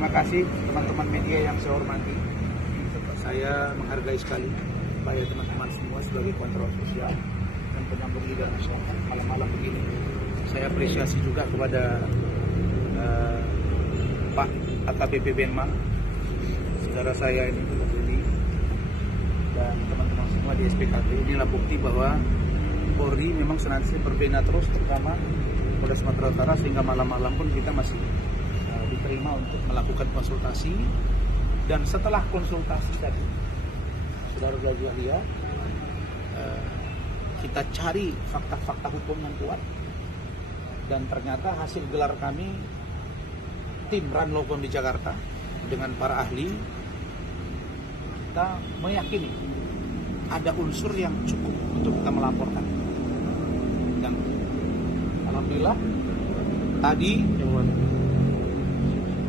Terima kasih teman-teman media yang saya hormati. Saya menghargai sekali upaya teman-teman semua sebagai kontrol sosial dan penyambung lidah masyarakat malam-malam begini. Saya apresiasi juga kepada Pak AKBP Benma, saudara saya ini dan teman-teman semua di SPKT. Inilah bukti bahwa Polri memang senantiasa berbina terus, terutama Polda Sumatera Utara, sehingga malam-malam pun kita masih diterima untuk melakukan konsultasi. Dan setelah konsultasi tadi, saudara belajar lihat, kita cari fakta-fakta hukum yang kuat, dan ternyata hasil gelar kami tim Ranlogon di Jakarta dengan para ahli, kita meyakini ada unsur yang cukup untuk kita melaporkan. Dan alhamdulillah tadi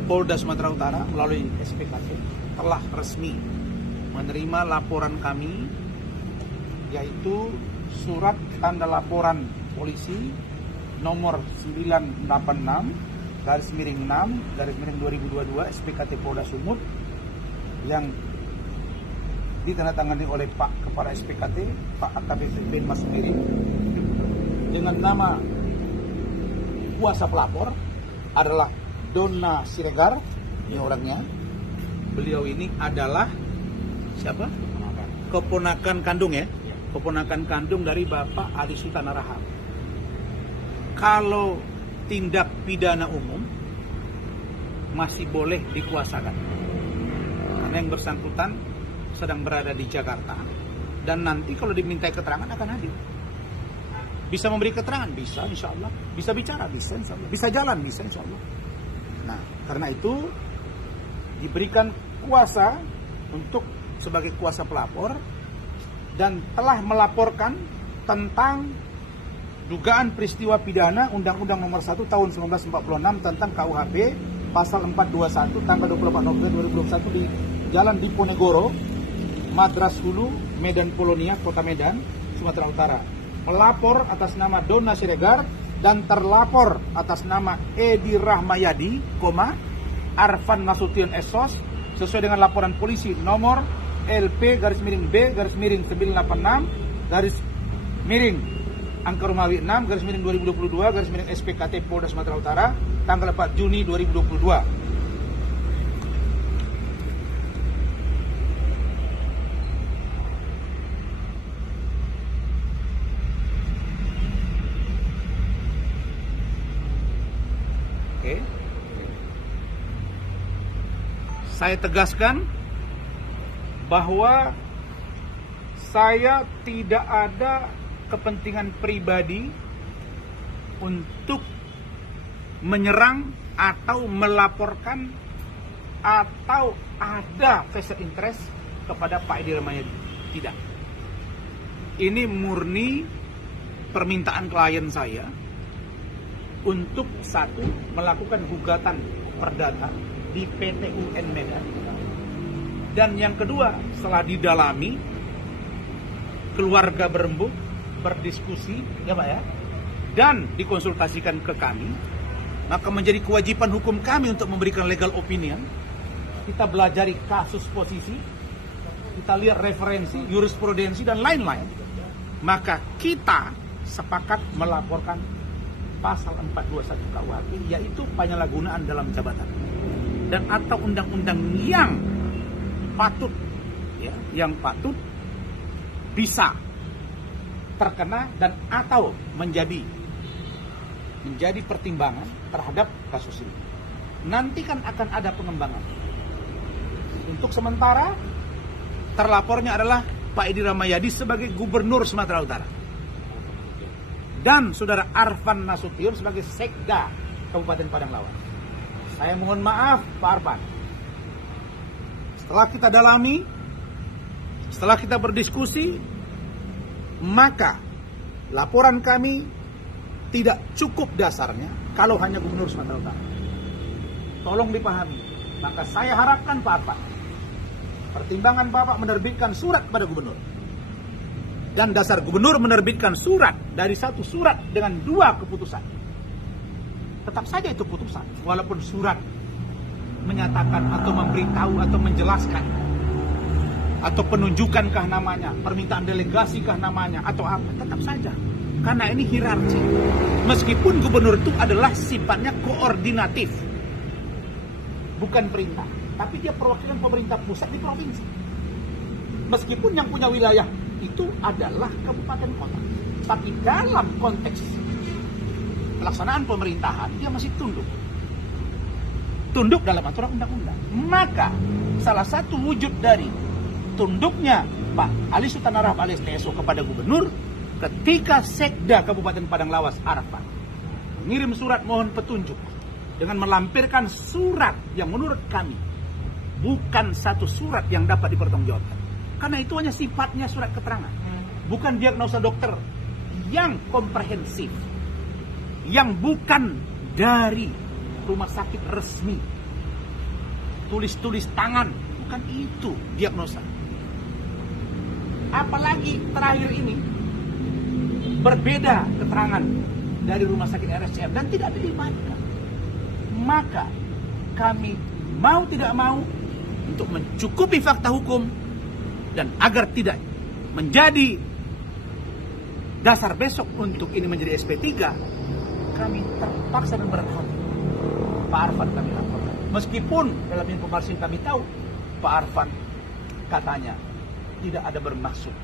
Polda Sumatera Utara melalui SPKT telah resmi menerima laporan kami, yaitu surat tanda laporan polisi nomor 986/6/2022 SPKT Polda Sumut yang ditandatangani oleh Pak Kepala SPKT, Pak AKBP Benma sendiri, dengan nama kuasa pelapor adalah Donna Siregar. Ini orangnya. Beliau ini adalah siapa? Keponakan kandung ya? Keponakan kandung dari Bapak Ali Sultan Araham. Kalau tindak pidana umum masih boleh dikuasakan, karena yang bersangkutan sedang berada di Jakarta, dan nanti kalau dimintai keterangan akan hadir. Bisa memberi keterangan, bisa insya Allah. Bisa bicara, bisa insya Allah. Bisa jalan, bisa insya Allah. Nah, karena itu diberikan kuasa untuk sebagai kuasa pelapor, dan telah melaporkan tentang dugaan peristiwa pidana Undang-Undang Nomor 1 Tahun 1946 tentang KUHP Pasal 421 tanggal 24 November 2021 di Jalan Diponegoro, Madras Hulu, Medan Polonia, Kota Medan, Sumatera Utara. Pelapor atas nama Donna Siregar dan terlapor atas nama Edi Rahmayadi, Arfan Nasution Esos, sesuai dengan laporan polisi nomor LP-9B-989/2022 SPKT Polda Sumatera Utara tanggal 4 Juni 2022. Oke. Saya tegaskan bahwa saya tidak ada kepentingan pribadi untuk menyerang atau melaporkan atau ada vested interest kepada Pak Edi Rahmayadi. Tidak. Ini murni permintaan klien saya untuk satu, melakukan gugatan perdata di PT UN Medan. Dan yang kedua, setelah didalami, keluarga berembuk, berdiskusi, ya Pak ya, dan dikonsultasikan ke kami, maka menjadi kewajiban hukum kami untuk memberikan legal opinion. Kita belajari kasus posisi, kita lihat referensi, jurisprudensi, dan lain-lain. Maka kita sepakat melaporkan Pasal 421 KUHP, yaitu penyalahgunaan dalam jabatan, dan atau undang-undang yang patut, ya, yang patut bisa terkena dan atau menjadi pertimbangan terhadap kasus ini. Nanti kan akan ada pengembangan. Untuk sementara terlapornya adalah Pak Edi Rahmayadi sebagai Gubernur Sumatera Utara, dan Saudara Arfan Nasution sebagai Sekda Kabupaten Padang Lawas. Saya mohon maaf Pak Arfan. Setelah kita dalami, setelah kita berdiskusi, maka laporan kami tidak cukup dasarnya kalau hanya Gubernur Sumatera Utara. Tolong dipahami. Maka saya harapkan Pak Arfan, pertimbangan Bapak menerbitkan surat kepada Gubernur, dan dasar Gubernur menerbitkan surat dari satu surat dengan dua keputusan. Tetap saja itu putusan, walaupun surat. menyatakan atau memberitahu atau menjelaskan atau penunjukankah namanya, permintaan delegasikah namanya atau apa, tetap saja. Karena ini hierarki. Meskipun gubernur itu adalah sifatnya koordinatif, bukan perintah, tapi dia perwakilan pemerintah pusat di provinsi. Meskipun yang punya wilayah itu adalah kabupaten kota, tapi dalam konteks pelaksanaan pemerintahan dia masih tunduk dalam aturan undang-undang. Maka salah satu wujud dari tunduknya Pak Ali Sultan Araf alias TSO kepada gubernur ketika Sekda Kabupaten Padang Lawas Arafat mengirim surat mohon petunjuk dengan melampirkan surat yang menurut kami bukan satu surat yang dapat dipertanggungjawabkan. Karena itu hanya sifatnya surat keterangan, bukan diagnosa dokter yang komprehensif, yang bukan dari rumah sakit resmi, tulis-tulis tangan, bukan itu diagnosa. Apalagi terakhir ini berbeda keterangan dari rumah sakit RSCM dan tidak dilibatkan. Maka kami mau tidak mau untuk mencukupi fakta hukum dan agar tidak menjadi dasar besok untuk ini menjadi SP3, kami terpaksa dan berat hati Pak Arfan kami laporkan. Meskipun dalam informasi yang kami tahu Pak Arfan katanya tidak ada bermaksud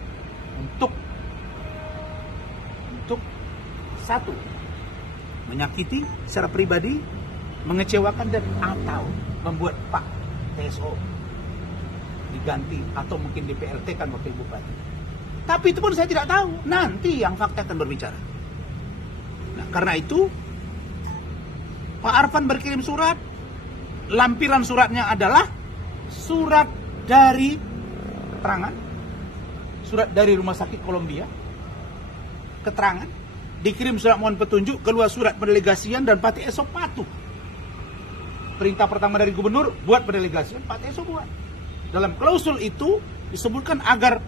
untuk satu, menyakiti secara pribadi, mengecewakan dan atau membuat Pak TSO diganti atau mungkin di PLT kan wakil bupati. Tapi itu pun saya tidak tahu. Nanti yang fakta akan berbicara. Nah, karena itu Pak Arfan berkirim surat. Lampiran suratnya adalah surat dari keterangan, surat dari Rumah Sakit Columbia, keterangan, dikirim surat mohon petunjuk, keluar surat pendelegasian dan Pak TSO patuh. Perintah pertama dari gubernur buat pendelegasian, Pak TSO buat. Dalam klausul itu disebutkan agar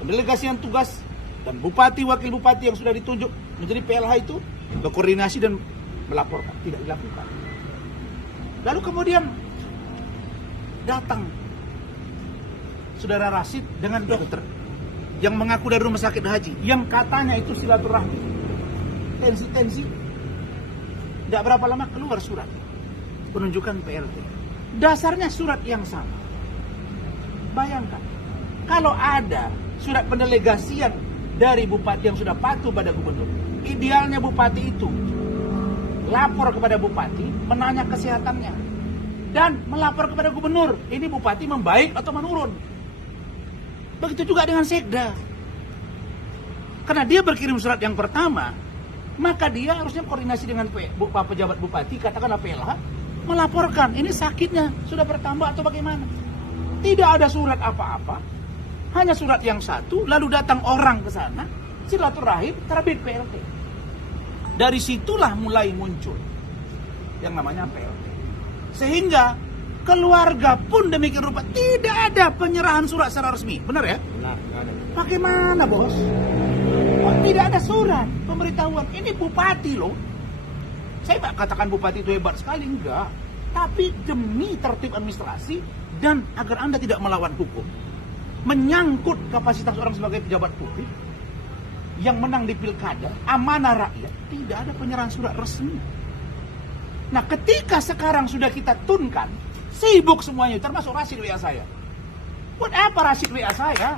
pendelegasian tugas dan bupati, wakil bupati yang sudah ditunjuk menjadi PLH itu berkoordinasi dan melaporkan. Tidak dilakukan. Lalu kemudian datang Saudara Rashid dengan dokter yang mengaku dari rumah sakit haji, yang katanya itu silaturahmi, tensi. Tidak berapa lama keluar surat penunjukan PLT. Dasarnya surat yang sama. Bayangkan, kalau ada surat pendelegasian dari bupati yang sudah patuh pada gubernur, idealnya bupati itu lapor kepada bupati, menanya kesehatannya, dan melapor kepada gubernur, ini bupati membaik atau menurun. Begitu juga dengan Sekda. Karena dia berkirim surat yang pertama, maka dia harusnya koordinasi dengan pejabat bupati, katakanlah PLH, melaporkan ini sakitnya sudah bertambah atau bagaimana. Tidak ada surat apa-apa, hanya surat yang satu, lalu datang orang ke sana, silaturahim, terbit PLT. Dari situlah mulai muncul yang namanya PLT. Sehingga keluarga pun demikian rupa tidak ada penyerahan surat secara resmi. Benar ya? Benar. Bagaimana bos? Oh, tidak ada surat pemberitahuan. Ini bupati loh. Saya tidak katakan bupati itu hebat sekali, enggak. Tapi demi tertib administrasi dan agar Anda tidak melawan hukum, menyangkut kapasitas orang sebagai pejabat publik yang menang di pilkada, amanah rakyat, tidak ada penyerahan surat resmi. Nah, ketika sekarang sudah kita tunkan, sibuk semuanya, termasuk Rashid WA saya. Buat apa Rashid WA saya?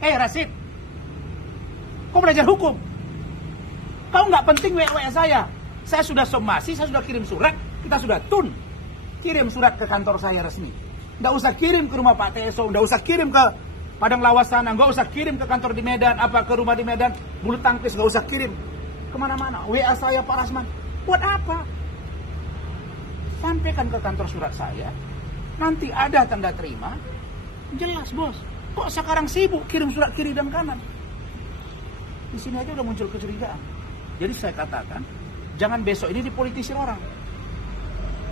Rashid, kau belajar hukum? Kau nggak penting WA saya. Saya sudah somasi, saya sudah kirim surat, kita sudah tun. Kirim surat ke kantor saya resmi. Nggak usah kirim ke rumah Pak TSO, nggak usah kirim ke Padang Lawas sana, nggak usah kirim ke kantor di Medan, ke rumah di Medan, bulu tangkis, nggak usah kirim kemana-mana. WA saya Pak Rasman, buat apa? Sampaikan ke kantor surat saya, nanti ada tanda terima, jelas bos. Kok sekarang sibuk kirim surat kiri dan kanan? Di sini aja udah muncul kecurigaan. Jadi saya katakan, jangan besok ini dipolitisir orang.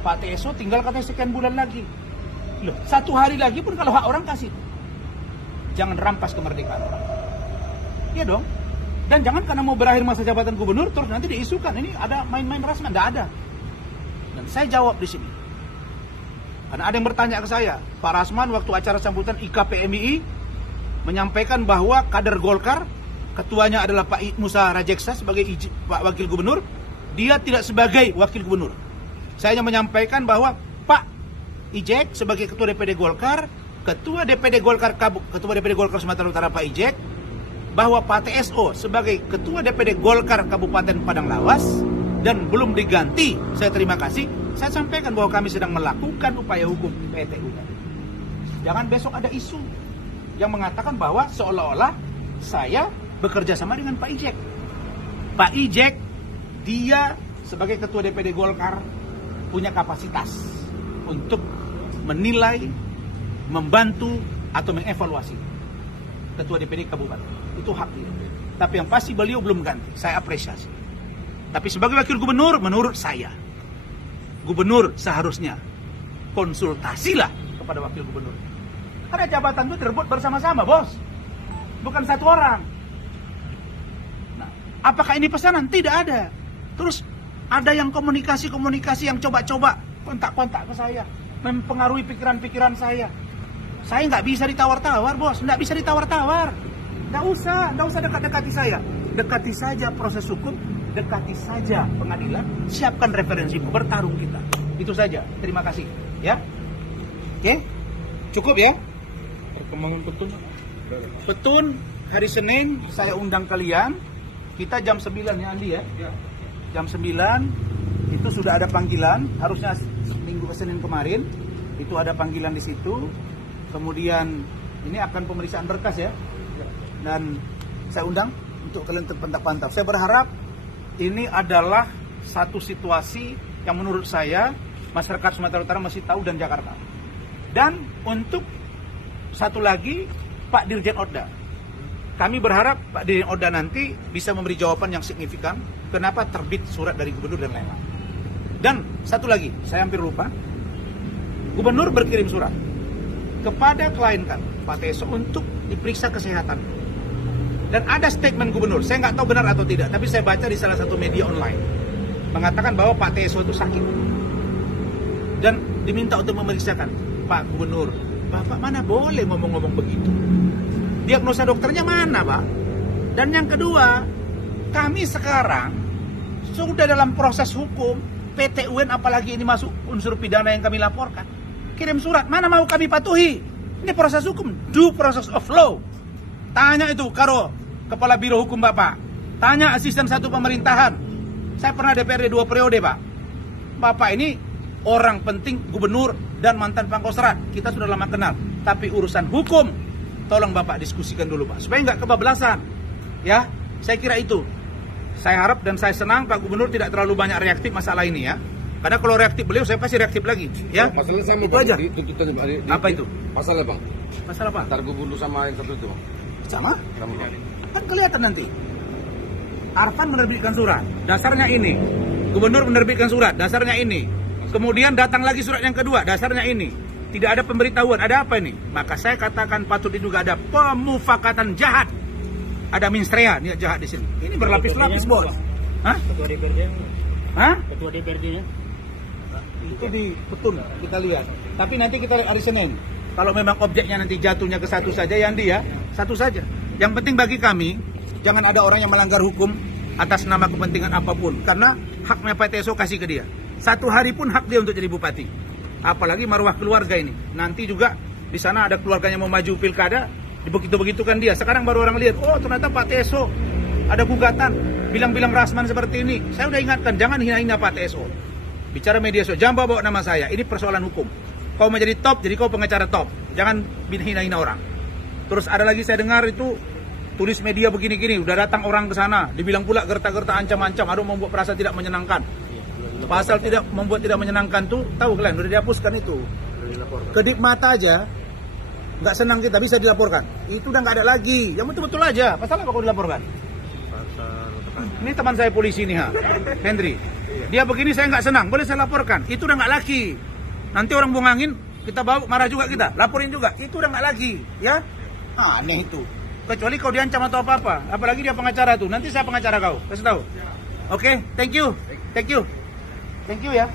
Pak TSO tinggal katanya sekian bulan lagi. Loh, 1 hari lagi pun kalau hak orang kasih. Jangan rampas kemerdekaan orang. Iya dong. Dan jangan karena mau berakhir masa jabatan gubernur terus nanti diisukan ini ada main-main rasman. Tidak ada. Dan saya jawab di sini. Karena ada yang bertanya ke saya, Pak Rasman waktu acara sambutan IKPMII menyampaikan bahwa kader Golkar, ketuanya adalah Pak Musa Rajeksa sebagai Pak Wakil Gubernur, dia tidak sebagai Wakil Gubernur. Saya hanya menyampaikan bahwa Pak Ijek sebagai Ketua DPD Golkar, Ketua DPD Golkar Sumatera Utara Pak Ijek, bahwa Pak TSO sebagai Ketua DPD Golkar Kabupaten Padang Lawas, dan belum diganti, saya terima kasih. Saya sampaikan bahwa kami sedang melakukan upaya hukum PTU. Jangan besok ada isu yang mengatakan bahwa seolah-olah saya bekerja sama dengan Pak Ijek. Pak Ijek, dia sebagai Ketua DPD Golkar punya kapasitas untuk menilai, membantu, atau mengevaluasi Ketua DPD Kabupaten. Itu hak dia. Tapi yang pasti beliau belum ganti, saya apresiasi. Tapi sebagai Wakil Gubernur, menurut saya, Gubernur seharusnya konsultasilah kepada Wakil Gubernur. Karena jabatan itu direbut bersama-sama, bos. Bukan satu orang. Nah, apakah ini pesanan? Tidak ada. Terus ada yang komunikasi yang coba-coba kontak-kontak ke saya, mempengaruhi pikiran-pikiran saya. Saya nggak bisa ditawar-tawar, bos. Nggak bisa ditawar-tawar. Nggak usah dekat-dekati saya. Dekati saja proses hukum, dekati saja pengadilan, siapkan referensi, bertarung kita. Itu saja. Terima kasih. Ya. Oke? Cukup ya? Perkembangan Petun. Petun hari Senin saya undang kalian. Kita jam 9 ya Andi ya? Jam 9 itu sudah ada panggilan, harusnya minggu ke Senin kemarin itu ada panggilan di situ. Kemudian ini akan pemeriksaan berkas ya. Dan saya undang untuk kalian terpantau. Saya berharap ini adalah satu situasi yang menurut saya masyarakat Sumatera Utara masih tahu dan Jakarta. Dan untuk satu lagi, Pak Dirjen Odda. Kami berharap Pak Dirjen Odda nanti bisa memberi jawaban yang signifikan kenapa terbit surat dari Gubernur dan lain-lain. Dan satu lagi, saya hampir lupa. Gubernur berkirim surat kepada klien kan, Pak TSO, untuk diperiksa kesehatan. Dan ada statement Gubernur, saya nggak tahu benar atau tidak, tapi saya baca di salah satu media online mengatakan bahwa Pak TSO itu sakit dan diminta untuk memeriksakan. Pak Gubernur, Bapak mana boleh ngomong-ngomong begitu? Diagnosa dokternya mana, Pak? Dan yang kedua, kami sekarang sudah dalam proses hukum PT UN, apalagi ini masuk unsur pidana yang kami laporkan. Kirim surat, mana mau kami patuhi? Ini proses hukum, due process of law. Tanya itu karo Kepala Biro Hukum Bapak. Tanya asisten satu pemerintahan. Saya pernah DPRD 2 periode, Pak. Bapak ini orang penting, gubernur dan mantan Pangkostrat. Kita sudah lama kenal. Tapi urusan hukum, tolong Bapak diskusikan dulu, Pak. Supaya nggak kebablasan. Ya, saya kira itu. Saya harap dan saya senang Pak Gubernur tidak terlalu banyak reaktif masalah ini ya. Karena kalau reaktif beliau, saya pasti reaktif lagi. Ya, masalah saya mau itu aja. Apa itu? Masalah Bang. Masalah apa? Antar Gubernur sama yang satu itu Bang. Sama? Kan kelihatan nanti. Arfan menerbitkan surat, dasarnya ini. Gubernur menerbitkan surat, dasarnya ini. Kemudian datang lagi surat yang kedua, dasarnya ini. Tidak ada pemberitahuan, ada apa ini? Maka saya katakan patut diduga ada pemufakatan jahat. Ada minstrea niat jahat di sini. Ini berlapis-lapis, bos. Hah? Ketua DPRD. Hah? Ketua DPRD-nya. Itu di Petun kita lihat. Tapi nanti kita lihat hari Senin. Kalau memang objeknya nanti jatuhnya ke satu saja, yang dia satu saja. Yang penting bagi kami, jangan ada orang yang melanggar hukum atas nama kepentingan apapun. Karena haknya Pak TSO kasih ke dia. Satu hari pun hak dia untuk jadi bupati. Apalagi marwah keluarga ini. Nanti juga di sana ada keluarganya mau maju pilkada, dibegitu-begitukan dia. Sekarang baru orang lihat, oh ternyata Pak TSO ada gugatan. Bilang-bilang Rasman seperti ini. Saya udah ingatkan, jangan hina-hina Pak TSO. Bicara media sosial, jangan bawa nama saya. Ini persoalan hukum. Kau menjadi top, jadi kau pengacara top. Jangan hina-hina orang. Terus ada lagi saya dengar itu tulis media begini-gini, udah datang orang ke sana, dibilang pula gerta-gerta ancam-ancam, aduh membuat perasaan tidak menyenangkan. Pasal tidak membuat tidak menyenangkan tuh, tahu kalian, udah dihapuskan itu. Kedip mata aja, nggak senang kita bisa dilaporkan. Itu udah nggak ada lagi, yang betul-betul aja. Pasal apa kau dilaporkan? Ini teman saya polisi nih, Hendri. Dia begini saya nggak senang, boleh saya laporkan. Itu udah nggak lagi. Nanti orang buang angin, kita bawa marah juga kita, laporin juga. Itu udah nggak lagi, ya? Aneh itu. Kecuali kau diancam atau apa-apa. Apalagi dia pengacara tuh. Nanti saya pengacara kau. Kasih tahu. Oke, thank you. Thank you. Thank you ya.